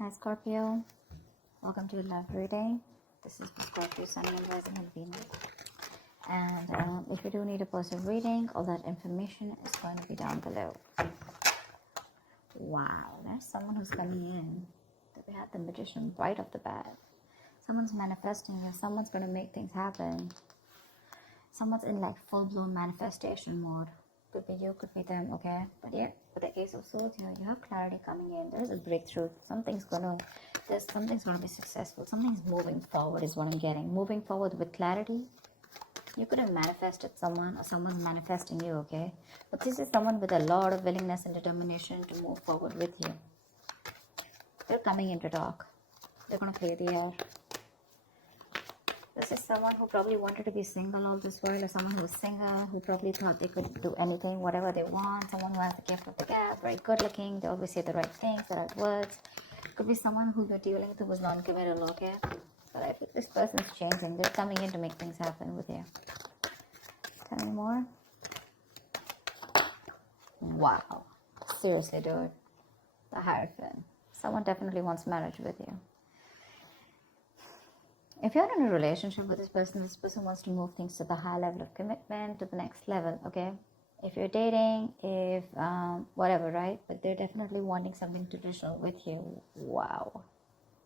Hi Scorpio, welcome to love reading. This is the Scorpio Sun and Rising in Venus. And if you do need a personal reading, all that information is going to be down below. Wow, there's someone who's coming in. We had the Magician right off the bat. Someone's manifesting you. Someone's going to make things happen. Someone's in like full-blown manifestation mode. Could be you, could be them, okay? But yeah, with the Ace of Swords here, you have clarity coming in. There's a breakthrough. Something's gonna be successful. Something's moving forward is what I'm getting. Moving forward with clarity. You could have manifested someone or someone's manifesting you, okay? But this is someone with a lot of willingness and determination to move forward with you. They're coming in to talk. They're gonna clear the air. This is someone who probably wanted to be single all this while, or someone who was single, who probably thought they could do anything, whatever they want. Someone who has the gift of the gab, very good looking. They always say the right things, the right words. Could be someone who you're dealing with who was non-committal, okay? But I think this person's changing. They're coming in to make things happen with you. Tell me more. Wow. Seriously, dude. The Hierophant. Someone definitely wants marriage with you. If you're in a relationship with this person wants to move things to the high level of commitment, to the next level, okay? If you're dating, if whatever, right? But they're definitely wanting something traditional with you. Wow.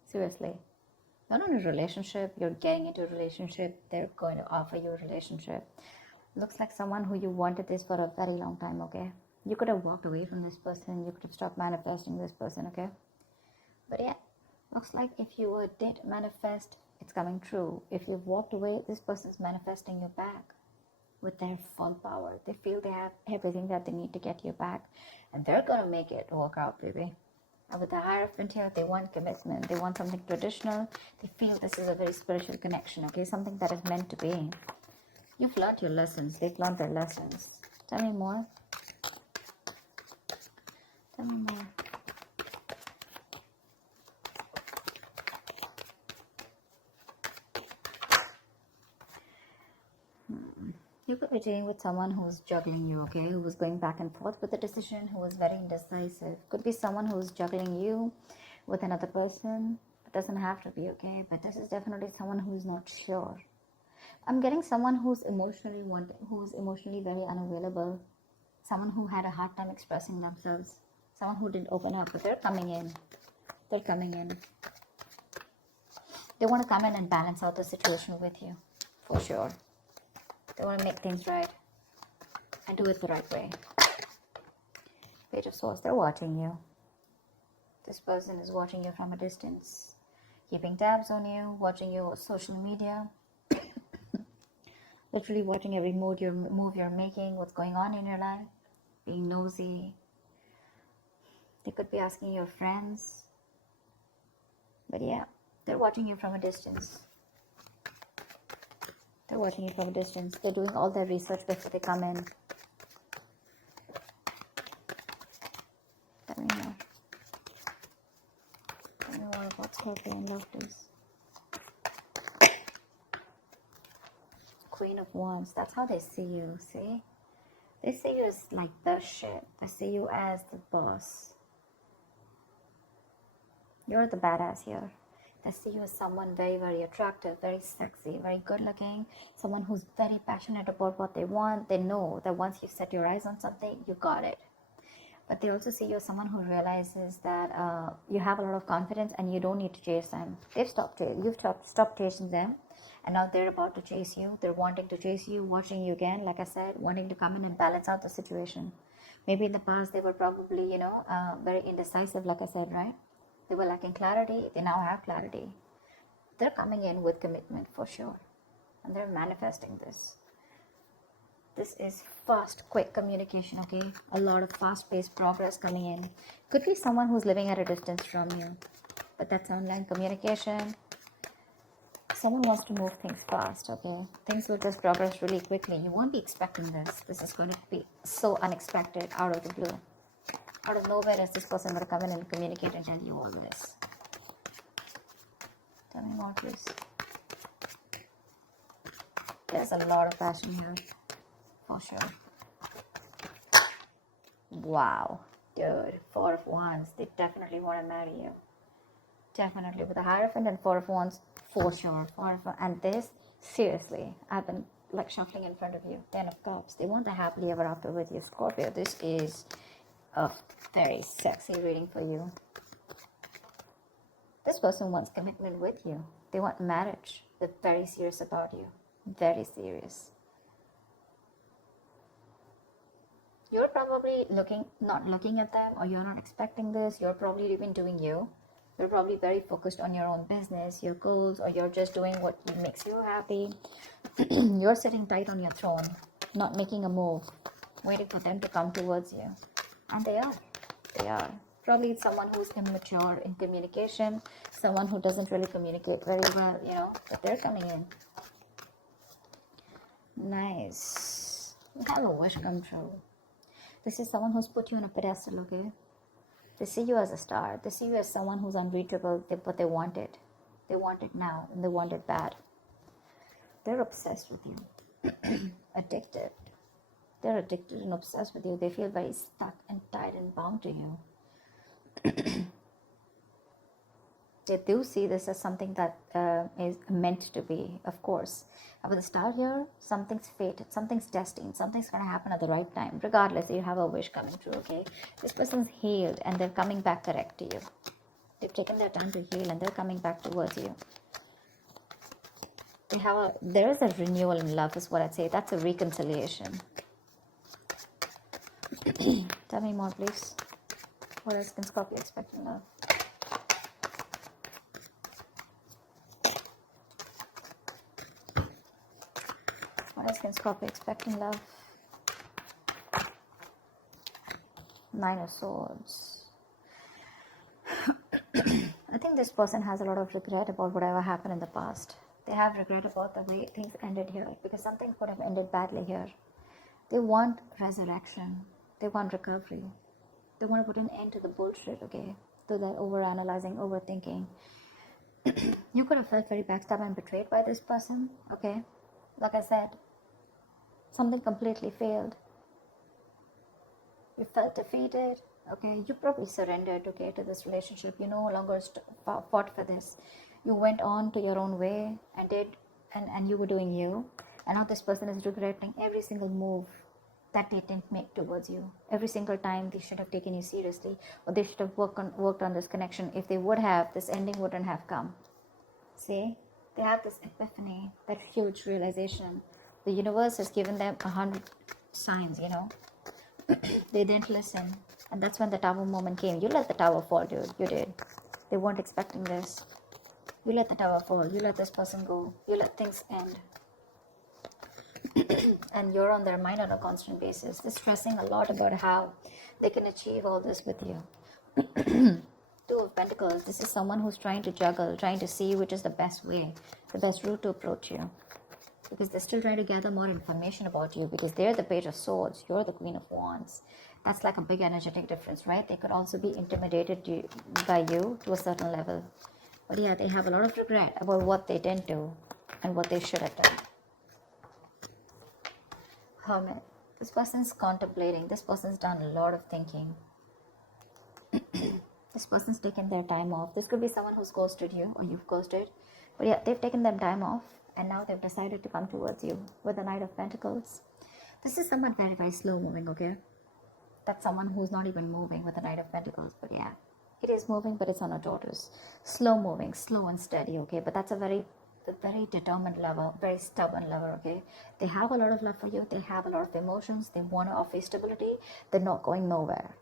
Seriously. You're not in a relationship, you're getting into a relationship, they're going to offer you a relationship. Looks like someone who you wanted this for a very long time, okay? You could have walked away from this person, you could have stopped manifesting this person, okay? But yeah, looks like if you did manifest, it's coming true. If you've walked away, this person's manifesting you back with their full power. They feel they have everything that they need to get you back, and they're gonna make it work out, baby. And with the Hierophant here, they want commitment. They want something traditional. They feel this is a very spiritual connection, okay? Something that is meant to be. You've learned your lessons. They've learned their lessons. Tell me more. Tell me more. You could be dealing with someone who's juggling you, okay? Who was going back and forth with a decision, who was very indecisive. Could be someone who's juggling you with another person. It doesn't have to be, okay? But this is definitely someone who's not sure. I'm getting someone who's emotionally very unavailable. Someone who had a hard time expressing themselves. Someone who didn't open up, but they're coming in. They're coming in. They want to come in and balance out the situation with you, for sure. They want to make things right and do it the right way. Page of Swords, they're watching you. This person is watching you from a distance, keeping tabs on you, watching your social media, literally watching every move you're making, what's going on in your life, being nosy. They could be asking your friends. But yeah, they're watching you from a distance. They're watching you from a distance. They're doing all their research before they come in. Tell me more. Tell me more about Scorpio and love, please. Queen of Wands. That's how they see you, see? They see you as like the shit. They see you as the boss. You're the badass here. They see you as someone very, very attractive, very sexy, very good looking, someone who's very passionate about what they want. They know that once you set your eyes on something, you got it. But they also see you as someone who realizes that you have a lot of confidence and you don't need to chase them. You've stopped chasing them, and now they're about to chase you. They're wanting to chase you, watching you again, like I said, wanting to come in and balance out the situation. Maybe in the past they were probably, very indecisive, like I said, right? They were lacking clarity. They now have clarity. They're coming in with commitment for sure. And they're manifesting this. This is fast, quick communication, okay? A lot of fast-paced progress coming in. Could be someone who's living at a distance from you. But that's online communication. Someone wants to move things fast, okay? Things will just progress really quickly. You won't be expecting this. This is going to be so unexpected, out of the blue. Out of nowhere is this person going to come in and communicate and tell you all this. Tell me more, please. There's a lot of passion here, for sure. Wow, dude, 4 of Wands. They definitely want to marry you. Definitely with the Hierophant and Four of Wands, for sure. And this, seriously, I've been like shuffling in front of you. Ten of Cups. They want the happily ever after with you, Scorpio. This is a very sexy reading for you. This person wants commitment with you. They want marriage. They're very serious about you. Very serious. You're probably not looking at them, or you're not expecting this. You're probably even doing you. You're probably very focused on your own business, your goals, or you're just doing what makes you happy. You're sitting tight on your throne, not making a move, waiting for them to come towards you. And they are. They are. Probably it's someone who's immature in communication, someone who doesn't really communicate very well, you know, but they're coming in. Nice. You have a wish come true. This is someone who's put you on a pedestal, okay? They see you as a star. They see you as someone who's unreachable, but they want it. They want it now, and they want it bad. They're obsessed with you. Addicted. They're addicted and obsessed with you. They feel very stuck and tied and bound to you. They do see this as something that is meant to be, of course. With the star here, something's fated, something's destined, something's going to happen at the right time. Regardless, you have a wish coming true, okay? This person's healed and they're coming back correct to you. They've taken their time to heal and they're coming back towards you. There is a renewal in love, is what I'd say. That's a reconciliation. Tell me more, please. What else can Scorpio expect in love? What else can Scorpio expect in love? Nine of Swords. I think this person has a lot of regret about whatever happened in the past. They have regret about the way things ended here, because something could have ended badly here. They want resurrection. They want recovery. They want to put an end to the bullshit, okay? To that overanalyzing, overthinking. You could have felt very backstabbed and betrayed by this person, okay? Like I said, something completely failed. You felt defeated, okay? You probably surrendered, okay, to this relationship. You no longer fought for this. You went on to your own way and did, and you were doing you. And now this person is regretting every single move that they didn't make towards you. Every single time they should have taken you seriously, or they should have worked on this connection. If they would have, this ending wouldn't have come. See? They have this epiphany, that huge realization. The universe has given them 100 signs, you know. They didn't listen. And that's when the tower moment came. You let the tower fall, dude. You did. They weren't expecting this. You let the tower fall. You let this person go. You let things end. And you're on their mind on a constant basis. They're stressing a lot about how they can achieve all this with you. Two of Pentacles. This is someone who's trying to juggle, trying to see which is the best way, the best route to approach you. Because they're still trying to gather more information about you, because they're the Page of Swords. You're the Queen of Wands. That's like a big energetic difference, right? They could also be intimidated by you to a certain level. But yeah, they have a lot of regret about what they didn't do and what they should have done. Hermit. This person's contemplating. This person's done a lot of thinking. This person's taken their time off. This could be someone who's ghosted you, or you've ghosted. But yeah, they've taken their time off, and now they've decided to come towards you with the Knight of Pentacles. This is someone very, very slow moving, okay? That's someone who's not even moving with the Knight of Pentacles. But yeah, it is moving, but it's on a tortoise. Slow moving, slow and steady, okay? But that's a very determined lover, very stubborn lover, okay? They have a lot of love for you. They have a lot of emotions. They want to offer stability. They're not going nowhere.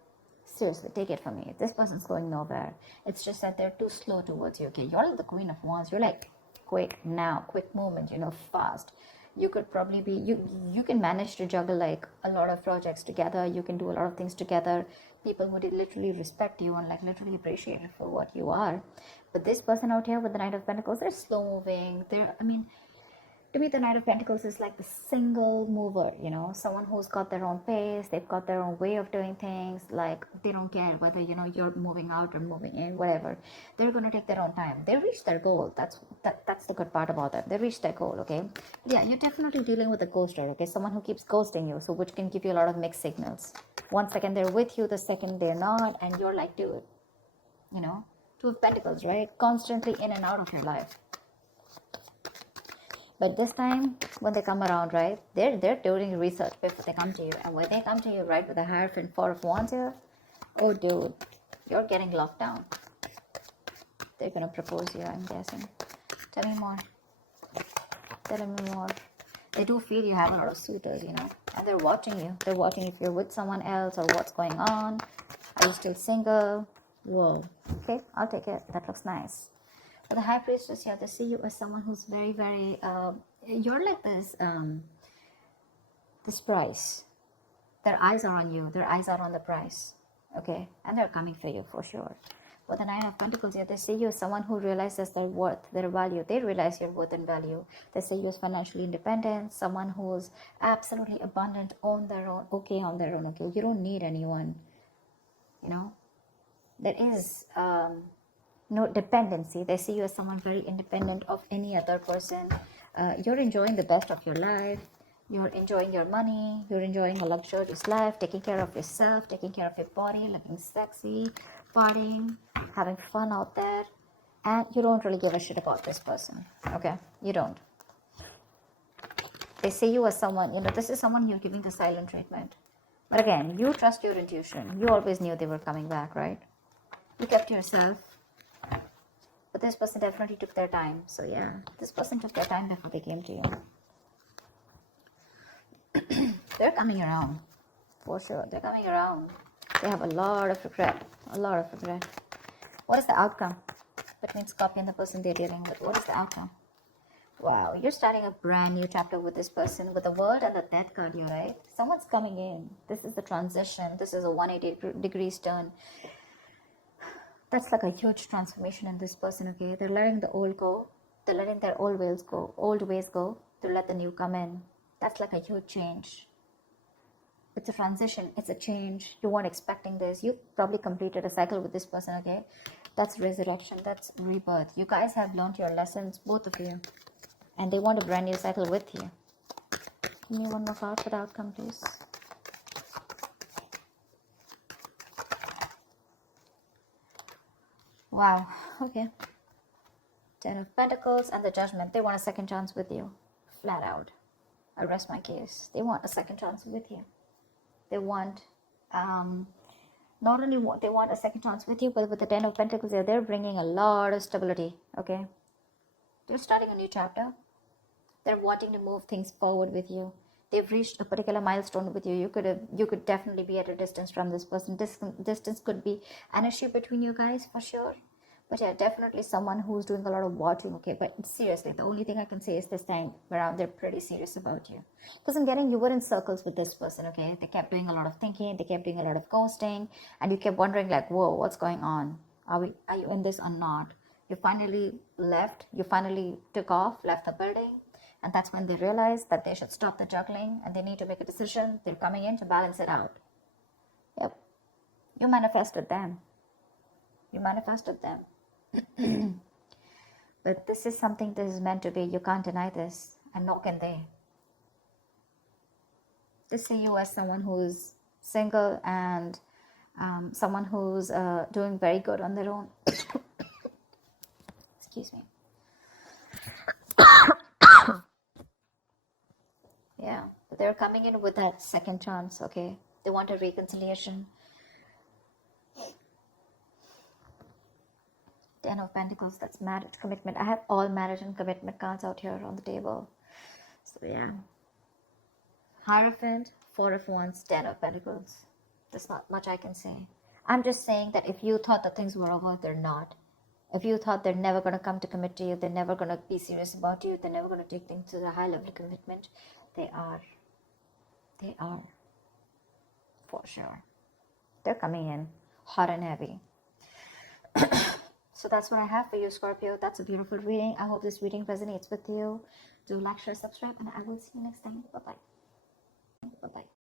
Seriously, take it from me. This person's going nowhere. It's just that they're too slow towards you, okay? You're like the Queen of Wands. You're like quick now, quick movement, you know, fast. You could probably be, you can manage to juggle like a lot of projects together. You can do a lot of things together. People would literally respect you and like literally appreciate you for what you are. But this person out here with the Knight of Pentacles, they're slow moving. To me, the Knight of Pentacles is like the single mover, you know, someone who's got their own pace, they've got their own way of doing things, like they don't care whether, you know, you're moving out or moving in, whatever. They're going to take their own time. They reach their goal. That's the good part about them. They reach their goal, okay? Yeah, you're definitely dealing with a ghoster, okay? Someone who keeps ghosting you, so which can give you a lot of mixed signals. 1 second they're with you, the second they're not, and you're like, dude, you know, Two of Pentacles, right? Constantly in and out of your life. But this time, when they come around, right, they're doing research before they come to you. And when they come to you, right, with the Hierophant, Four of Wands here, oh, dude, you're getting locked down. They're going to propose you, I'm guessing. Tell me more. Tell me more. They do feel you have a lot of suitors, you know, and they're watching you. They're watching if you're with someone else or what's going on. Are you still single? Whoa. Okay, I'll take it. That looks nice. For the High Priestess here, they see you as someone who's very, very, you're like this price. Their eyes are on you. Their eyes are on the price. Okay, and they're coming for you for sure. With the Nine of Pentacles here, they see you as someone who realizes their worth, their value. They realize your worth and value. They see you as financially independent, someone who's absolutely abundant on their own, okay on their own, okay? You don't need anyone, you know? There is no dependency. They see you as someone very independent of any other person. You're enjoying the best of your life. You're enjoying your money. You're enjoying a luxurious life, taking care of yourself, taking care of your body, looking sexy, partying, having fun out there. And you don't really give a shit about this person. Okay? You don't. They see you as someone, you know, this is someone you're giving the silent treatment. But again, you trust your intuition. You always knew they were coming back, right? You kept to yourself. But this person definitely took their time. So yeah, this person took their time before they came to you. They're coming around. For sure. They're coming around. They have a lot of regret. A lot of regret. What is the outcome between Scorpio and the person they're dealing with? What is the outcome? Wow, you're starting a brand new chapter with this person. With the World and the Death card here, right? Someone's coming in. This is the transition. This is a 180 degrees turn. That's like a huge transformation in this person, okay? They're letting the old go. They're letting their old ways go to let the new come in. That's like a huge change. It's a transition. It's a change. You weren't expecting this. You probably completed a cycle with this person, okay? That's resurrection. That's rebirth. You guys have learned your lessons, both of you. And they want a brand new cycle with you. Give me one more card for the outcome, please. Wow, okay. Ten of Pentacles and the Judgment. They want a second chance with you. Flat out. I rest my case. They want a second chance with you. They want, not only they want a second chance with you, but with the Ten of Pentacles, they're bringing a lot of stability, okay? They're starting a new chapter. They're wanting to move things forward with you. They've reached a particular milestone with you. You could definitely be at a distance from this person. Distance could be an issue between you guys for sure. But yeah, definitely someone who's doing a lot of watching, okay? But seriously, the only thing I can say is this time around, they're pretty serious about you. Because I'm getting you were in circles with this person, okay? They kept doing a lot of thinking. They kept doing a lot of ghosting. And you kept wondering like, whoa, what's going on? Are you in this or not? You finally left. You finally took off, left the building. And that's when they realized that they should stop the juggling and they need to make a decision. They're coming in to balance it out. Yep. You manifested them. You manifested them. But this is something that is meant to be. You can't deny this. And nor can they. They see you as someone who's single and someone who's doing very good on their own. Excuse me. Yeah, but they're coming in with that second chance, okay? They want a reconciliation. Ten of Pentacles, that's marriage, commitment. I have all marriage and commitment cards out here on the table. So yeah. Hierophant, Four of Wands, Ten of Pentacles. There's not much I can say. I'm just saying that if you thought that things were over, they're not. If you thought they're never going to come to commit to you, they're never going to be serious about you, they're never going to take things to the high level commitment, they are. They are. For sure. They're coming in hot and heavy. So that's what I have for you, Scorpio. That's a beautiful reading. I hope this reading resonates with you. Do like, share, subscribe, and I will see you next time. Bye-bye. Bye-bye.